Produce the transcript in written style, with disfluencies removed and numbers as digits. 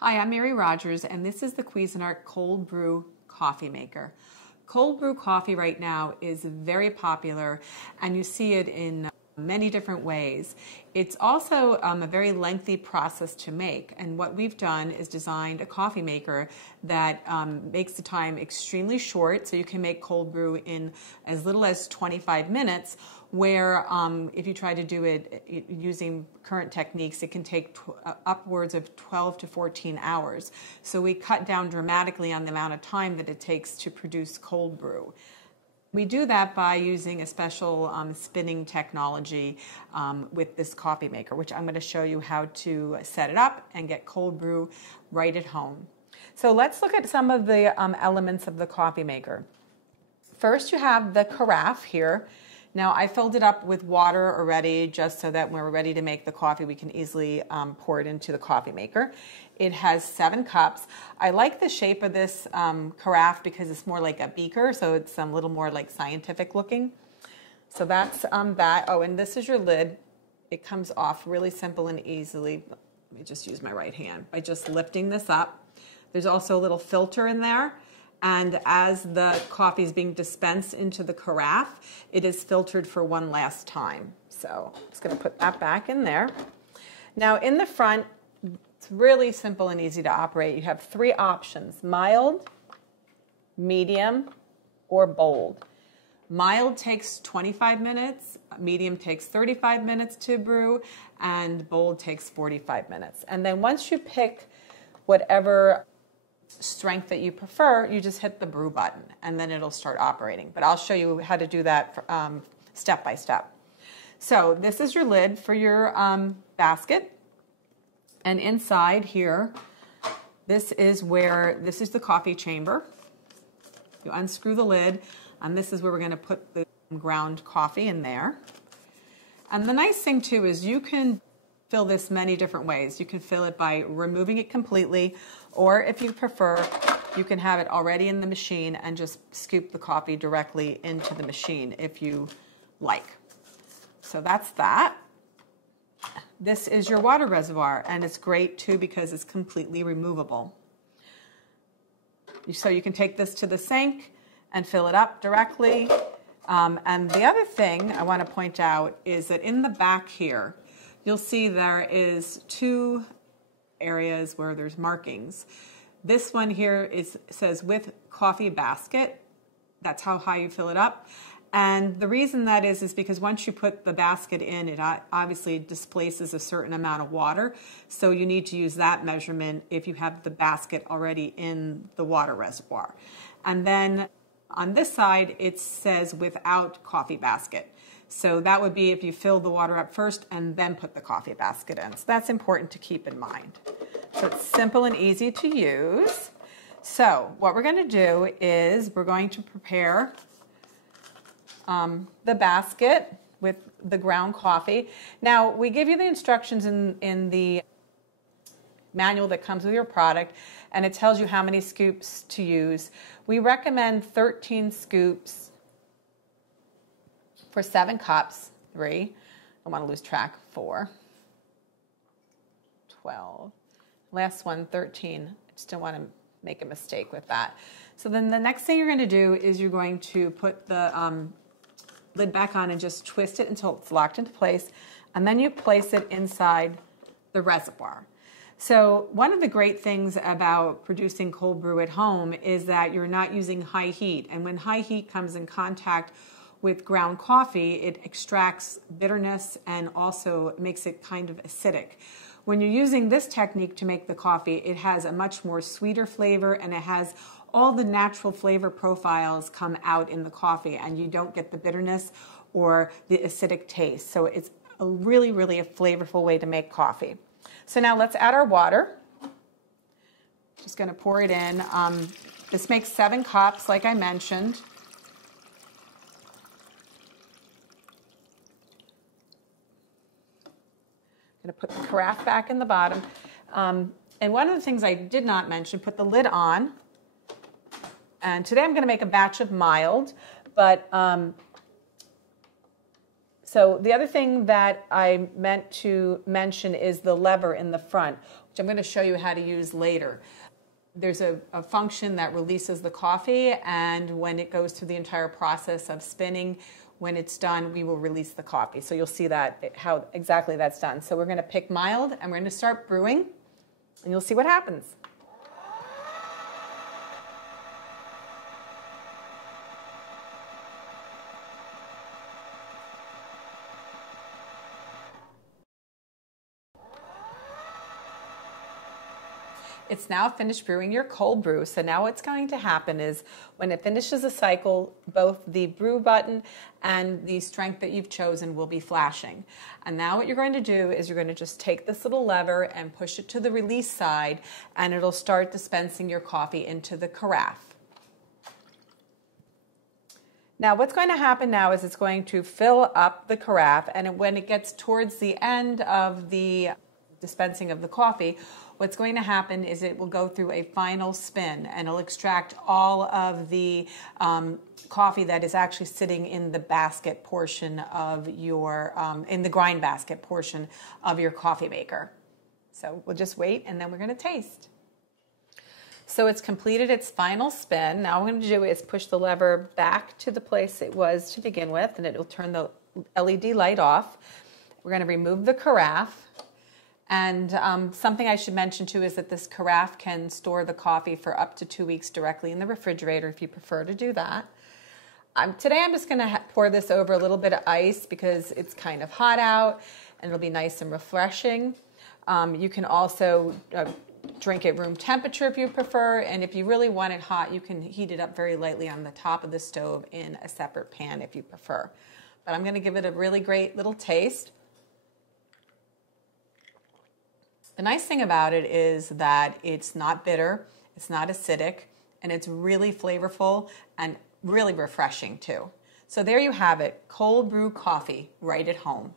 Hi, I'm Mary Rogers, and this is the Cuisinart Cold Brew Coffee Maker. Cold brew coffee right now is very popular, and you see it in many different ways. It's also a very lengthy process to make, and what we've done is designed a coffee maker that makes the time extremely short, so you can make cold brew in as little as 25 minutes, where if you try to do it using current techniques, it can take upwards of 12 to 14 hours. So we cut down dramatically on the amount of time that it takes to produce cold brew. We do that by using a special spinning technology with this coffee maker, which I'm going to show you how to set it up and get cold brew right at home. So let's look at some of the elements of the coffee maker. First, you have the carafe here. Now, I filled it up with water already just so that when we're ready to make the coffee, we can easily pour it into the coffee maker. It has 7 cups. I like the shape of this carafe because it's more like a beaker, so it's a little more like scientific looking. So that's that. Oh, and this is your lid. It comes off really simple and easily. Let me just use my right hand by just lifting this up. There's also a little filter in there. And as the coffee is being dispensed into the carafe, it is filtered for one last time. So I'm just going to put that back in there. Now in the front, it's really simple and easy to operate. You have 3 options: mild, medium, or bold. Mild takes 25 minutes, medium takes 35 minutes to brew, and bold takes 45 minutes. And then once you pick whatever strength that you prefer, you just hit the brew button and then it'll start operating. But I'll show you how to do that step by step. So this is your lid for your basket, and inside here, this is the coffee chamber. You unscrew the lid, and this is where we're going to put the ground coffee in there. And the nice thing too is you can fill this many different ways. You can fill it by removing it completely, or if you prefer, you can have it already in the machine and just scoop the coffee directly into the machine if you like. So that's that. This is your water reservoir, and it's great too because it's completely removable. So you can take this to the sink and fill it up directly. And the other thing I want to point out is that in the back here, you'll see there is 2 areas where there's markings. This one here says with coffee basket. That's how high you fill it up. And the reason that is because once you put the basket in, it obviously displaces a certain amount of water. So you need to use that measurement if you have the basket already in the water reservoir. And then on this side, it says without coffee basket. So that would be if you fill the water up first and then put the coffee basket in. So that's important to keep in mind. So it's simple and easy to use. So what we're going to do is we're going to prepare the basket with the ground coffee. Now, we give you the instructions in the manual that comes with your product, and it tells you how many scoops to use. We recommend 13 scoops for 7 cups, 3, I don't want to lose track, 4, 12, last one, 13. I just don't want to make a mistake with that. So then the next thing you're going to do is you're going to put the lid back on and just twist it until it's locked into place, and then you place it inside the reservoir. So one of the great things about producing cold brew at home is that you're not using high heat, and when high heat comes in contact with ground coffee, it extracts bitterness and also makes it kind of acidic. When you're using this technique to make the coffee, it has a much more sweeter flavor, and it has all the natural flavor profiles come out in the coffee, and you don't get the bitterness or the acidic taste. So it's a really, really a flavorful way to make coffee. So now let's add our water. Just going to pour it in. This makes 7 cups, like I mentioned. I'm going to put the carafe back in the bottom. And one of the things I did not mention, put the lid on. And today I'm going to make a batch of mild, but so the other thing that I meant to mention is the lever in the front, which I'm going to show you how to use later. There's a function that releases the coffee, and when it goes through the entire process of spinning, when it's done, we will release the coffee. So you'll see that, how exactly that's done. So we're going to pick mild, and we're going to start brewing, and you'll see what happens. It's now finished brewing your cold brew. So now what's going to happen is when it finishes a cycle, both the brew button and the strength that you've chosen will be flashing. And now what you're going to do is you're going to just take this little lever and push it to the release side, and it'll start dispensing your coffee into the carafe. Now what's going to happen now is it's going to fill up the carafe, and when it gets towards the end of the dispensing of the coffee, what's going to happen is it will go through a final spin, and it'll extract all of the coffee that is actually sitting in the basket portion of your, in the grind basket portion of your coffee maker. So we'll just wait, and then we're going to taste. So it's completed its final spin. Now what I'm going to do is push the lever back to the place it was to begin with, and it'll turn the LED light off. We're going to remove the carafe. And something I should mention too is that this carafe can store the coffee for up to 2 weeks directly in the refrigerator if you prefer to do that. Today I'm just going to pour this over a little bit of ice because it's kind of hot out, and it'll be nice and refreshing. You can also drink it room temperature if you prefer, and if you really want it hot, you can heat it up very lightly on the top of the stove in a separate pan if you prefer. But I'm going to give it a really great little taste. The nice thing about it is that it's not bitter, it's not acidic, and it's really flavorful and really refreshing too. So there you have it, cold brew coffee right at home.